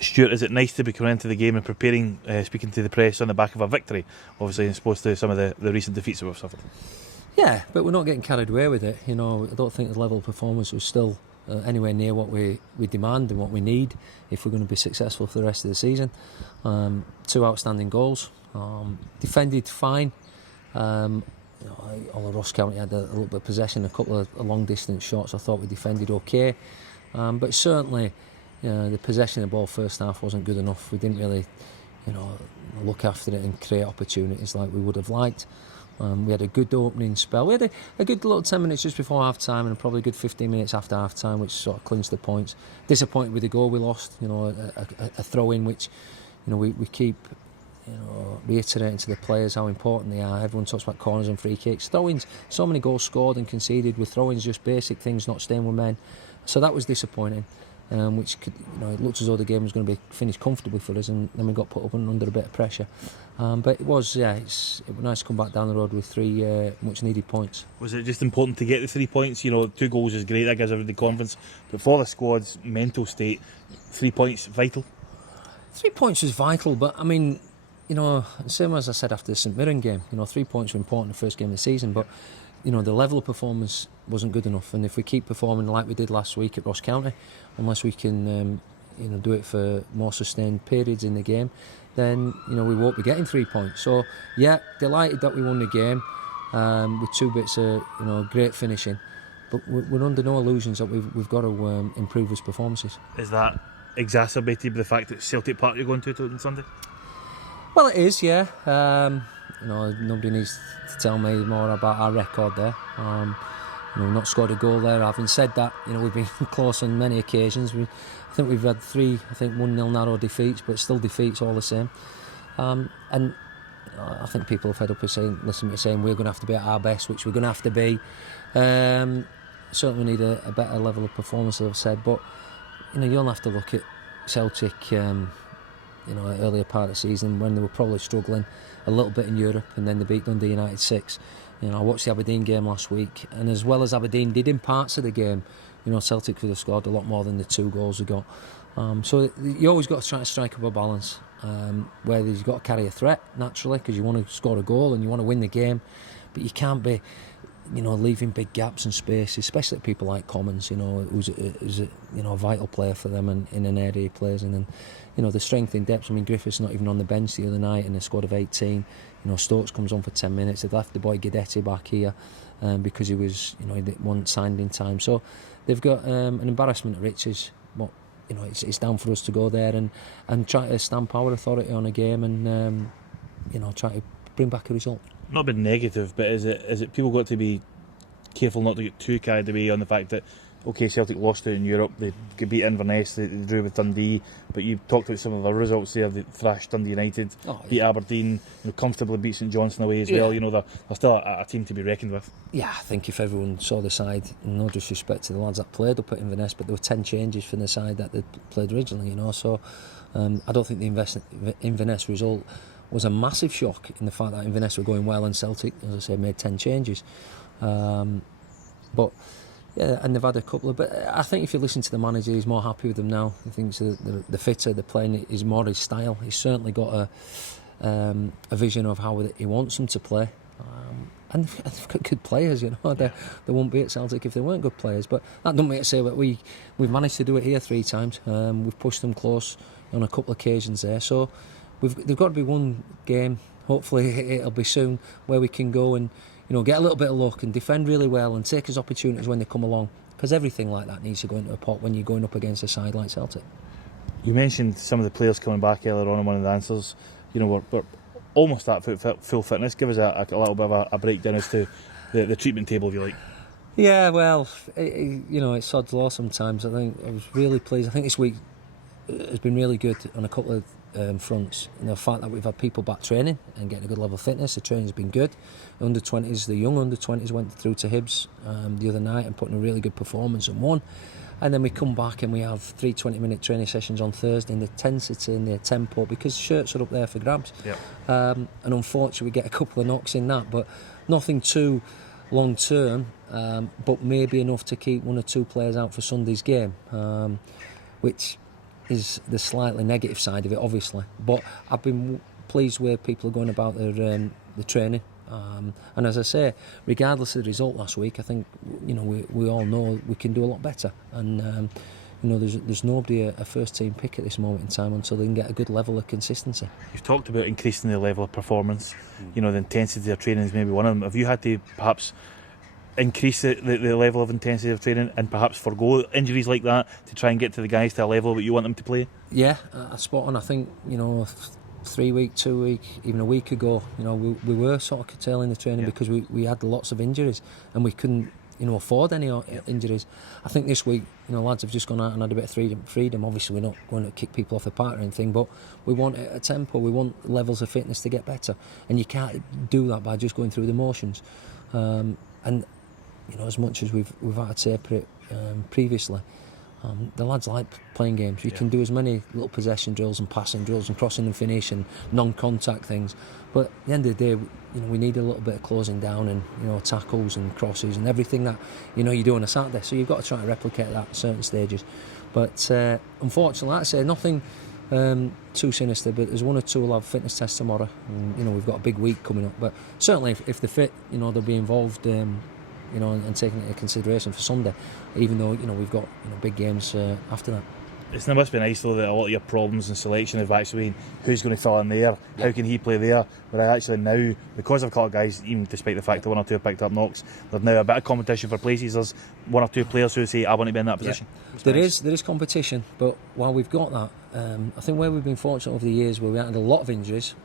Stuart, is it nice to be coming into the game and preparing, speaking to the press on the back of a victory, obviously as opposed to some of the recent defeats that we've suffered? Yeah, but we're not getting carried away with it. I don't think the level of performance was still anywhere near what we demand and what we need if we're going to be successful for the rest of the season. 2 outstanding goals, defended fine. Although Ross County had a little bit of possession, a couple of long distance shots, I thought we defended okay. But certainly, the possession of the ball first half wasn't good enough. We didn't really, look after it and create opportunities like we would have liked. We had a good opening spell. We had a good little 10 minutes just before half time and probably a good 15 minutes after half time, which sort of clinched the points. Disappointed with the goal we lost. A throw in which, we keep, reiterating to the players how important they are. Everyone talks about corners and free kicks. Throw-ins, so many goals scored and conceded with throw-ins, just basic things, not staying with men. So that was disappointing. Which could, it looked as though the game was going to be finished comfortably for us, and then we got put up under a bit of pressure. But it was nice to come back down the road with 3 much needed points. Was it just important to get the 3 points? 2 goals is great, that gives everybody confidence, but for the squad's mental state, 3 points vital? 3 points is vital, but I mean, same as I said after the St Mirren game, 3 points were important in the first game of the season, but the level of performance wasn't good enough, and if we keep performing like we did last week at Ross County, unless we can do it for more sustained periods in the game, then we won't be getting 3 points. So yeah, delighted that we won the game with 2 bits of great finishing, but we're under no illusions that we've got to improve those performances. Is that exacerbated by the fact that Celtic Park you're going to on Sunday? Well, it is, yeah. Nobody needs to tell me more about our record there. We've not scored a goal there. Having said that, we've been close on many occasions. I think we've had 3, 1-0 narrow defeats, but still defeats all the same. And I think people have fed up with saying we're going to have to be at our best, which we're going to have to be. Certainly need a better level of performance, as I've said. But you'll have to look at Celtic. Earlier part of the season when they were probably struggling a little bit in Europe, and then they beat Dundee United 6. I watched the Aberdeen game last week, and as well as Aberdeen did in parts of the game, Celtic could have scored a lot more than the 2 goals they got. So you always got to try to strike up a balance, where you've got to carry a threat naturally because you want to score a goal and you want to win the game, but you can't be leaving big gaps and space, especially people like Commons, who's a vital player for them and in an area he plays in. And the strength in depth. I mean, Griffiths not even on the bench the other night in a squad of 18. Stokes comes on for 10 minutes. They've left the boy Guidetti back here because he was, he wasn't signed in time. So they've got an embarrassment of riches. But it's down for us to go there and try to stamp our authority on a game and try to bring back a result. Not been negative, but is it people got to be careful not to get too carried away on the fact that Celtic lost it in Europe, they beat Inverness, they drew with Dundee, but you talked about some of the results there. They thrashed Dundee United, beat Aberdeen, comfortably beat St Johnstone away as well. They're still a team to be reckoned with. Yeah, I think if everyone saw the side, no disrespect to the lads that played up at Inverness, but there were 10 changes from the side that they played originally, so I don't think the Inverness result was a massive shock in the fact that Inverness were going well and Celtic, as I say, made 10 changes. But yeah, and they've had a couple of. But I think if you listen to the manager, he's more happy with them now. He thinks the fitter, the playing is more his style. He's certainly got a vision of how he wants them to play. And they've got good players, They won't be at Celtic if they weren't good players. But that doesn't make it say that we've managed to do it here 3 times. We've pushed them close on a couple of occasions there. So they've got to be one game. Hopefully it'll be soon where we can go and get a little bit of luck and defend really well and take his opportunities when they come along, because everything like that needs to go into a pot when you're going up against a side like Celtic. You mentioned some of the players coming back earlier on in one of the answers. We're almost at full fitness. Give us a little bit of a breakdown as to the treatment table, if you like. Yeah, well, it's sod's law sometimes. I think I was really pleased. I think this week has been really good on a couple of fronts. The fact that we've had people back training and getting a good level of fitness, the training's been good. The young under 20s went through to Hibs the other night and put in a really good performance and won. And then we come back and we have 3 20-minute training sessions on Thursday, and the intensity and the tempo, because shirts are up there for grabs. Yep. And unfortunately we get a couple of knocks in that, but nothing too long term, but maybe enough to keep 1 or 2 players out for Sunday's game, which is the slightly negative side of it, obviously. But I've been pleased where people are going about their training. And as I say, regardless of the result last week, I think we all know we can do a lot better. And there's nobody a first team pick at this moment in time until they can get a good level of consistency. You've talked about increasing the level of performance. The intensity of training is maybe one of them. Have you had to perhaps increase the level of intensity of training and perhaps forgo injuries like that to try and get to the guys to a level that you want them to play? Yeah, spot on. I think 3 week, 2 week, even a week ago, we were sort of curtailing the training because we had lots of injuries and we couldn't afford any injuries. I think this week lads have just gone out and had a bit of freedom. Obviously we're not going to kick people off the park or anything, but we want a tempo, we want levels of fitness to get better, and you can't do that by just going through the motions. And as much as we've had to taper it previously, the lads like playing games. You can do as many little possession drills and passing drills and crossing and finish and non-contact things, but at the end of the day, we need a little bit of closing down and tackles and crosses and everything that you do on a Saturday. So you've got to try to replicate that at certain stages. But unfortunately, like I say, nothing too sinister. But there's one or two will have fitness tests tomorrow. And, we've got a big week coming up. But certainly, if they're fit, they'll be involved. And taking it into consideration for Sunday, even though we've got big games after that. It must be nice though that a lot of your problems in selection have actually been who's going to fill in there, how can he play there, but I actually now, because I've got guys, even despite the fact that one or two have picked up knocks, there's now a bit of competition for places. There's one or two players who say I want to be in that position. There is competition, but while we've got that, I think where we've been fortunate over the years where we had a lot of injuries,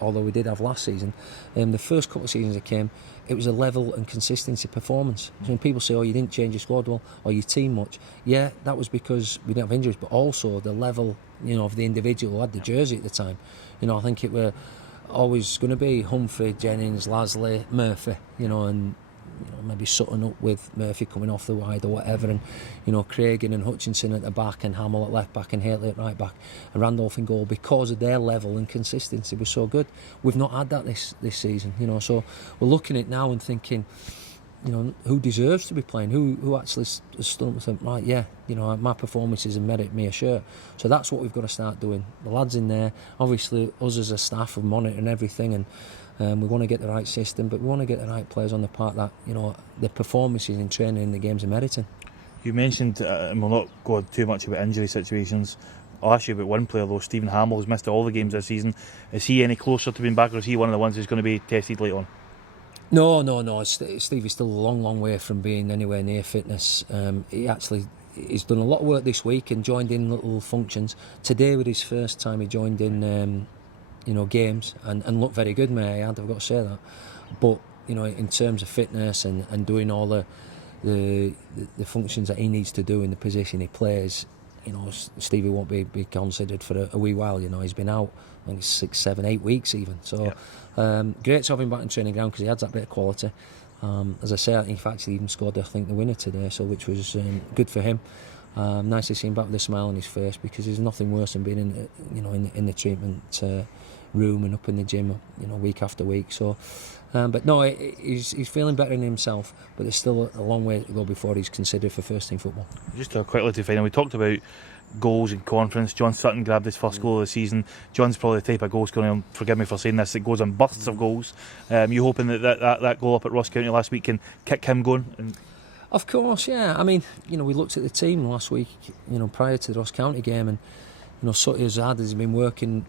although we did have last season, the first couple of seasons that came, it was a level and consistency performance. So when people say, you didn't change your squad well or your team much, that was because we didn't have injuries, but also the level of the individual who had the jersey at the time. I think it were always going to be Humphrey, Jennings, Lasley, Murphy, and maybe Sutton up with Murphy coming off the wide or whatever, and Craigan and Hutchinson at the back and Hamill at left back and Haley at right back and Randolph in goal, because of their level and consistency was so good. We've not had that this season, so we're looking at it now and thinking, who deserves to be playing, who actually has stood up and said, right, my performances have merit me a shirt. So that's what we've got to start doing. The lads in there, obviously us as a staff are monitoring everything, and we want to get the right system, but we want to get the right players on the park that the performances in training in the games are meriting. You mentioned, and we'll not go too much about injury situations, I'll ask you about one player though. Stephen Hamill has missed all the games this season. Is he any closer to being back, or is he one of the ones who's going to be tested late on? No. Stevie's still a long way from being anywhere near fitness. He's done a lot of work this week and joined in little functions. Today was his first time he joined in games and looked very good, mate. I've got to say that. But in terms of fitness and doing all the functions that he needs to do in the position he plays, Stevie won't be considered for a wee while. He's been out, I think, 6, 7, 8 weeks even. So great to have him back in training ground because he adds that bit of quality. As I say, I think he actually even scored, I think, the winner today, so which was good for him. Nice to see him back with a smile on his face, because there's nothing worse than being in the treatment room and up in the gym, week after week. So, but no, he's feeling better in himself, but there's still a long way to go before he's considered for first team football. Just quickly to final, we talked about goals in conference. John Sutton grabbed his first goal of the season. John's probably the type of goal scorer, forgive me for saying this, that goes on bursts of goals. You hoping that goal up at Ross County last week can kick him going? Of course, yeah. I mean, we looked at the team last week, prior to the Ross County game, and Sutty, as hard as he's been working,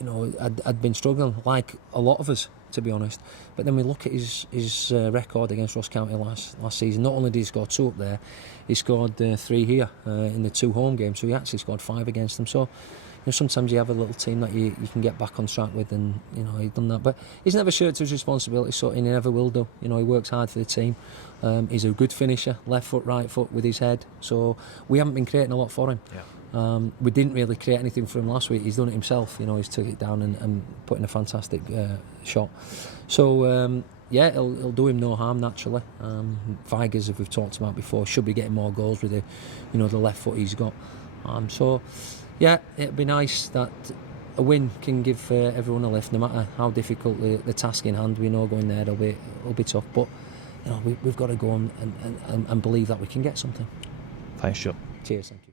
I'd been struggling, like a lot of us, to be honest. But then we look at his record against Ross County last season. Not only did he score 2 up there, he scored 3 here in the 2 home games. So he actually scored 5 against them. So sometimes you have a little team that you can get back on track with, and he's done that. But he's never shirked his responsibility, so he never will do. He works hard for the team. He's a good finisher, left foot, right foot with his head. So we haven't been creating a lot for him. We didn't really create anything for him last week. He's done it himself. He's took it down and put in a fantastic shot. So he'll do him no harm naturally. Vigers, as we've talked about before, should be getting more goals with the left foot he's got. It'd be nice that a win can give everyone a lift, no matter how difficult the task in hand. We know going there it'll be tough, but we've got to go on and believe that we can get something. Thanks, Stuart. Cheers, thank you.